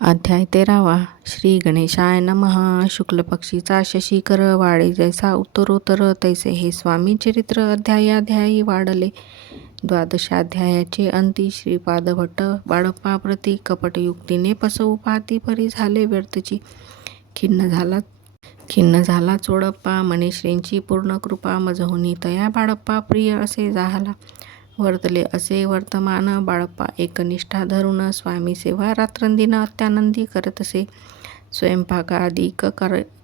अध्याय 13वा. श्री गणेशाय नमः. शुक्ल पक्षीचा शशिकर वाढे जैसा उत्तरोत्तर तैसे हे स्वामी चरित्र अध्यायाध्यायी वाढले. द्वादशाध्यायाचे अंती. श्रीपाद भट्ट बाळप्पा प्रति कपटयुक्तीने फसवू पाहती परी झाले व्यर्थची. खिन्न झाला चोडप्पा. म्हणे श्रींची पूर्ण कृपा मजहुनी तया बाळप्पा प्रिय असे झाला. वर्तले असे वर्तमान. बाळप्पा एकनिष्ठा धरून स्वामी सेवा रात्रंदिन अत्यानंदी करत असे. स्वयंपाकादिक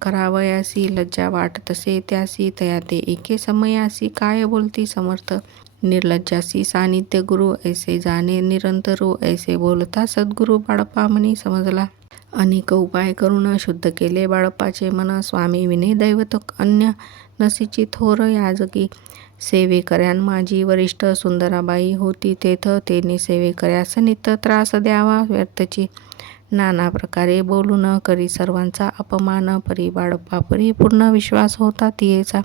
करावयासी लज्जा वाटतसे त्यासी. तया ते एके समयासी काय बोलती समर्थ. निर्लज्जासी सानिध्य गुरु ऐसे जाणे निरंतरो. ऐसे बोलता सद्गुरु बाळप्पा मनी समजला. अनेक उपाय करून शुद्ध केले बाळप्पाचे मन. स्वामी विने दैवत अन्य नसीची थोर याजकी. सेवेकऱ्यान माझी वरिष्ठ सुंदराबाई होती तेथ. तेने सेवेकऱ्यास नित त्रास द्यावा व्यर्थची. नाना प्रकारे बोलून करी सर्वांचा अपमान. परी बाळप्पा परी पूर्ण विश्वास होता तियेचा.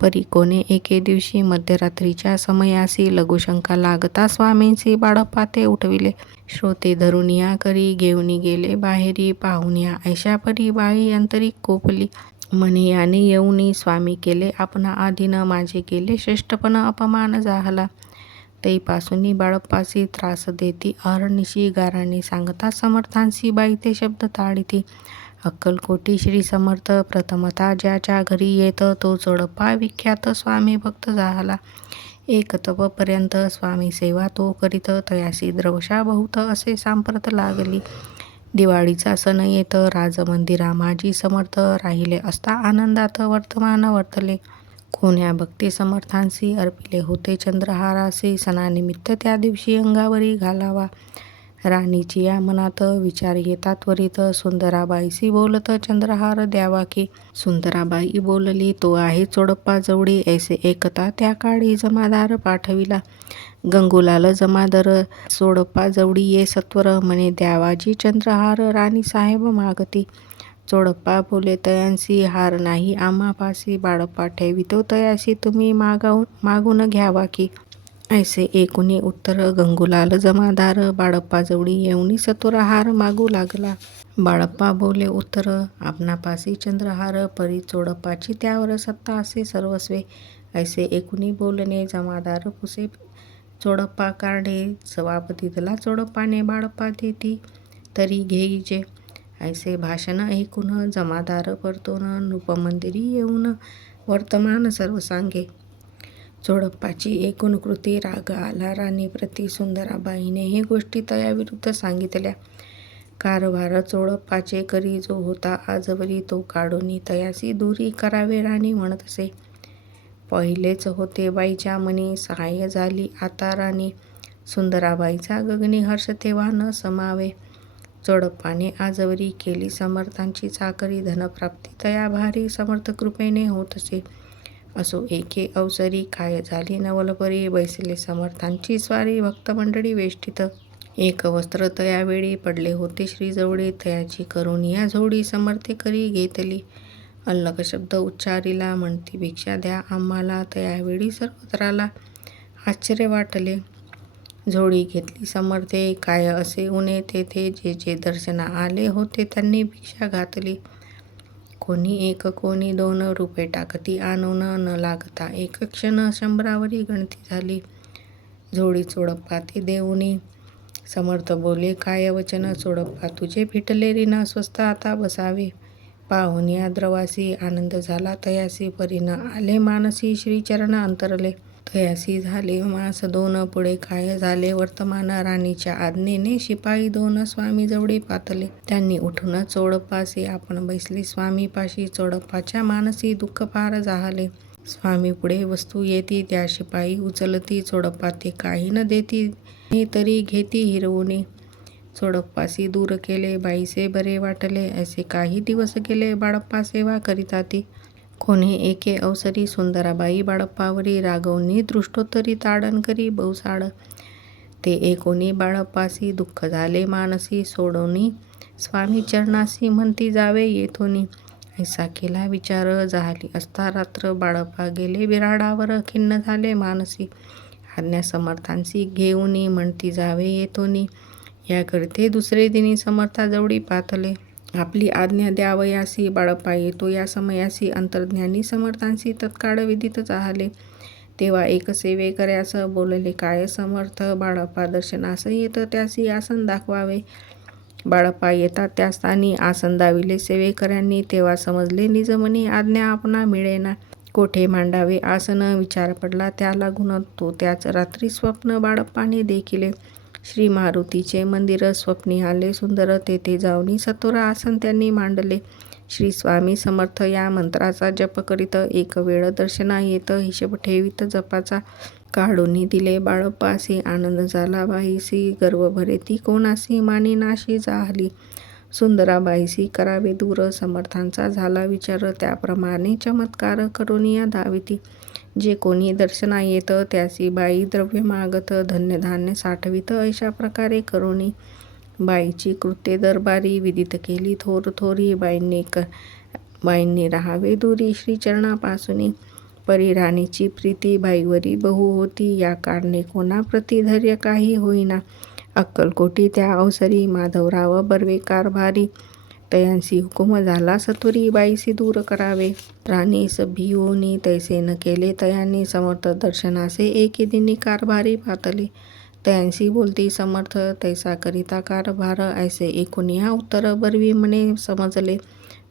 परी कोणे एके दिवशी मध्यरात्रीच्या समयासी लघुशंका लागता स्वामींसी बाळप्पा ते उठविले. श्रोते धरून या करी घेऊनी गेले बाहेरी. पाहुण्या ऐशा परी बाई अंतरी कोपली. म्हणे याने येऊनी स्वामी केले आपणा आधीन. माझे केले श्रेष्ठपण अपमान झाला. तैपासूनी बाळप्पासी त्रास देती अहर्निशी. गाराने सांगता समर्थांसी बाई ते शब्द ताडिती. अक्कलकोटी श्री समर्थ प्रथमता ज्याच्या घरी येत तो चोडप्पा विख्यात स्वामी भक्त झाला. एक तपपर्यंत स्वामी सेवा तो करीत. तयासी द्रवशा बहुत असे सांप्रत लागली. दिवाळीचा सण येत राजमंदिरा माझी समर्थ. राहिले असता आनंदात वर्तमान वर्तले. कोण्या भक्ती समर्थांसी अर्पिले होते चंद्रहारासी. सणानिमित्त त्या दिवशी अंगावरी घालावा. राणीची या मनात विचार येतात त्वरित. सुंदराबाईसी बोलत चंद्रहार द्यावा की. सुंदराबाई बोलली तो आहे चोडप्पा जवळी. ऐसे एकता त्या काळी जमादार पाठविला. गंगूलाल जमादार चोडप्पा जवळी ये सत्वर. म्हणे द्यावाजी चंद्रहार राणी साहेब मागती. चोडप्पा बोले तयांसी हार नाही आम्हापासी. बाळप्पा ठेवितो तयासी तुम्ही मागून घ्यावा की. ऐसे एकूणी उत्तर गंगूलाल जमादार बाळप्पा जवळी येऊनी सत्वर हार मागू लागला. बाळप्पा बोले उत्तर आपणापासी चंद्रहार. परी चोडप्पाची त्यावर सत्ता असे सर्वस्वे. ऐसे एकूणी बोलणे जमादार पुसे चोडप्पा काढे. जवाब दिदला चोडप्पाने बाळप्पा देती तरी घेईजे. ऐसे भाषण ऐकून जमादार परतून नृपमंदिरी येऊन वर्तमान सर्व सांगे. चोडप्पाची एकूण कृती राग आला राणीप्रती. सुंदराबाईने हे गोष्टी तयाविरुद्ध सांगितल्या. कारभार चोडप्पाचे करी जो होता आजवरी तो काढूनी तयासी दूरी करावे राणी म्हणत असे. पहिलेच होते बाईच्या मनी सहाय्य झाली आता राणी. सुंदराबाईचा गगनी हर्ष तेव्हा न समावे. चोडप्पाने आजवरी केली समर्थांची चाकरी. धनप्राप्ती तया भारी समर्थ कृपेने होत असे. असो एके अवसरी काय झाली नवलपरी. बैसले समर्थांची स्वारी भक्तमंडळी वेष्टित. एक वस्त्र तयावेळी पडले होते श्रीजवळी. तयाची करून या झोडी समर्थे करी घेतली. अल्लक शब्द उच्चारिला म्हणती भिक्षा द्या आम्हाला. तयावेळी सर्वत्राला आश्चर्य वाटले. झोडी घेतली समर्थे. काय असे उणे तेथे जे जे दर्शना आले होते त्यांनी भिक्षा घातली. कोणी एक कोणी 2 रुपये टाकती आणून. न लागता एक क्षण 100वरी गणती झाली. झोडी चोडप्पा ते देऊनी. समर्थ बोले काय वचन चोडप्पा तुझे फिटले ऋण स्वस्त आता बसावे. पाहून या द्रवासी आनंद झाला तयासी. परीन आले मानसी श्रीचरण अंतरले. तयासी झाले मास 2 पुढे काय झाले वर्तमान. राणीच्या आज्ञेने शिपाई 2 स्वामी जवळी पातले. त्यांनी उठून चोडप्पासी आपण बैसले स्वामीपाशी. चोडप्पाच्या मानसी दुःख फार झाले. स्वामी पुढे वस्तू येती त्या शिपाई उचलती. चोडप्पा ते काही न देती तरी घेती हिरवुनी. चोडप्पासी दूर केले बाईसे बरे वाटले. ऐसे काही दिवस गेले बाळप्पा सेवा करीताती. कोणी एके अवसरी सुंदराबाई बाळप्पावरी रागवणी दृष्टोत्तरी ताडण करी बहुसाड. ते एकोणी बाळप्पासी दुःख झाले मानसी. सोडोनी स्वामी चरणासी म्हणती जावे येथोनी. ऐसा केला विचार झाली असता रात्र. बाळप्पा गेले विराडावर खिन्न झाले मानसी. आज्ञा समर्थांसी घेऊनी म्हणती जावे येथोनी. याकरिते दुसरे दिनी समर्थाजवळी पातले. आपली आज्ञा द्यावयासी बाळप्पा येतो या समयासी अंतर्ज्ञानी समर्थांसी तत्काळ विदित जाहले. तेव्हा एक सेवेकऱ्यास बोलले, काय समर्थ बाळप्पा दर्शनास येत त्यासी आसन दाखवावे. बाळप्पा येतात त्या स्थानी आसन दाविले सेवेकऱ्यांनी. तेव्हा समजले निजमनी आज्ञा आपणा मिळेना. कोठे मांडावे आसन विचार पडला त्या लागून. तो त्याच रात्री स्वप्न बाळप्पाने देखिले. श्री मारुतीचे मंदिर स्वप्नी आले सुंदर. तेथे जाऊनी सत्वरा आसन त्यांनी मांडले. श्री स्वामी समर्थ या मंत्राचा जप करीत एक वेळ दर्शना येत हिशेब ठेवीत जपाचा. काढूनी दिले बाळप्पासी आनंद झाला बाईसी. गर्व भरे ती कोणासी मानी नाशी जाहली. सुंदराबाईसी करावे दूर समर्थांचा झाला विचार. त्याप्रमाणे चमत्कार करुनिया धाविती. जे कोणी दर्शना येत त्यासी बाई द्रव्य मागत धन्य धान्य साठवित. अशा प्रकारे करुणी बाईची कृत्ये दरबारी विदित केली थोर थोरी. बाईंनी राहावे दुरी श्रीचरणापासूनी. परिराणीची प्रीती बाईवरी बहु होती. या कारणे कोणा प्रति धैर्य काही होईना. अक्कलकोटी त्या अवसरी माधवराव बर्वे कारभारी. तयांसी हुकुम झाला सत्वरी बाईसी दूर करावे. राणीस भिवूनी तैसे न केले तयांनी समर्थ दर्शनासे एके दिनी कारभारी पातले. तयांसी बोलती समर्थ तैसा करिता कारभार ऐसे ऐकुनिया उत्तर बर्वी म्हणे समजले.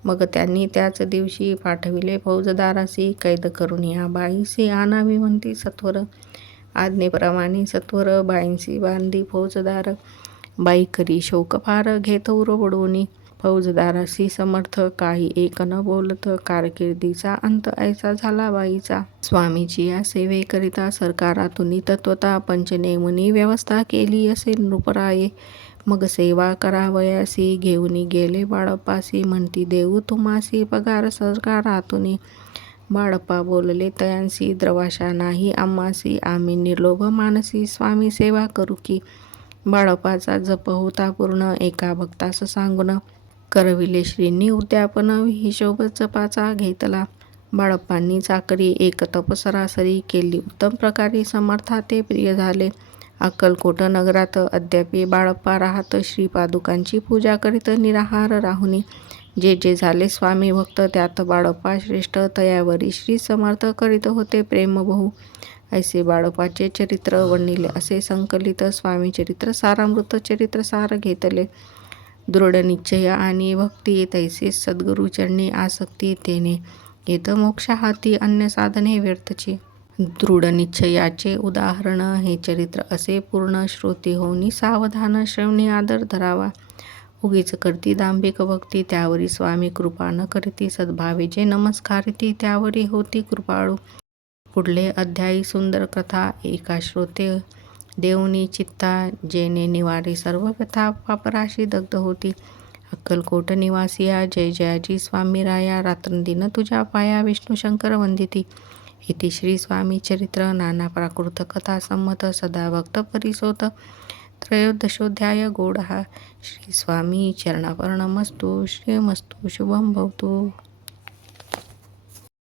मग त्यांनी त्याच दिवशी पाठविले फौजदारासी. कैद करुनिया बाईसी आणावी म्हणती सत्वर. आज्ञेप्रमाणे सत्वर बाईंसी बांधी फौजदार. बाई करी शोक फार घेत उरवडूनी. फौजदारासी समर्थ काही एक न बोलत. कारकिर्दीचा अंत ऐसा झाला बाईचा. स्वामीची या सेवेकरिता सरकारातून तत्वता पंचनेमुनी व्यवस्था केली असे नृपराये. मग सेवा करावयासी घेऊनी गेले बाळप्पासी. म्हणती देऊ तुम्हासी पगार सरकारातून. बाळप्पा बोलले तयांसी द्रवाशा नाही आम्हासी. आम्ही निर्लोभ मानसी स्वामी सेवा करू की. बाळप्पाचा जप होता पूर्ण एका भक्तास सांगून. करविले श्रींनी उद्यापन हिशोब जपाचा घेतला. बाळप्पांनी चाकरी एक तप सरासरी केली उत्तम प्रकारे समर्था ते प्रिय झाले. अक्कलकोट नगरात अद्यापि बाळप्पा राहत श्रीपादुकांची पूजा करीत निराहार राहुनी. जे जे झाले स्वामी भक्त त्यात बाळप्पा श्रेष्ठ. तयावरी श्री समर्थ करीत होते प्रेम बहु. ऐसे बाळप्पाचे चरित्र वर्णिले असे संकलित स्वामी चरित्र सारामृत चरित्र सार घेतले. दृढ निश्चय आणि भक्ती तैसे सद्गुरुचरणी आसक्ती. तेने येत मोक्षा हाती अन्य साधने व्यर्थची. दृढ निश्चयाचे उदाहरण हे चरित्र असे पूर्ण श्रोती होऊनी सावधान श्रवणी आदर धरावा. उगीच करती दांभिक भक्ती त्यावरी स्वामी कृपा न करीती. सद्भावे जे नमस्कारिती त्यावरी होती कृपाळू. पुढले अध्यायी सुंदर कथा. एका श्रोते देऊनी चित्ता. जेने निवारी सर्व व्यथा पापराशी दग्ध होती. अक्कलकोट निवासिया जय जयाजी स्वामी राया. रात्रंदिन तुझ्या पाया विष्णू शंकर वंदिती. इति श्री स्वामी चरित्र. नाना प्राकृत कथा संमत. सदा भक्त परिसोत. त्रयोदशोध्याय गौडः. श्री स्वामी चरणार्पणमस्तु. श्रीमस्तु शुभं भवतु.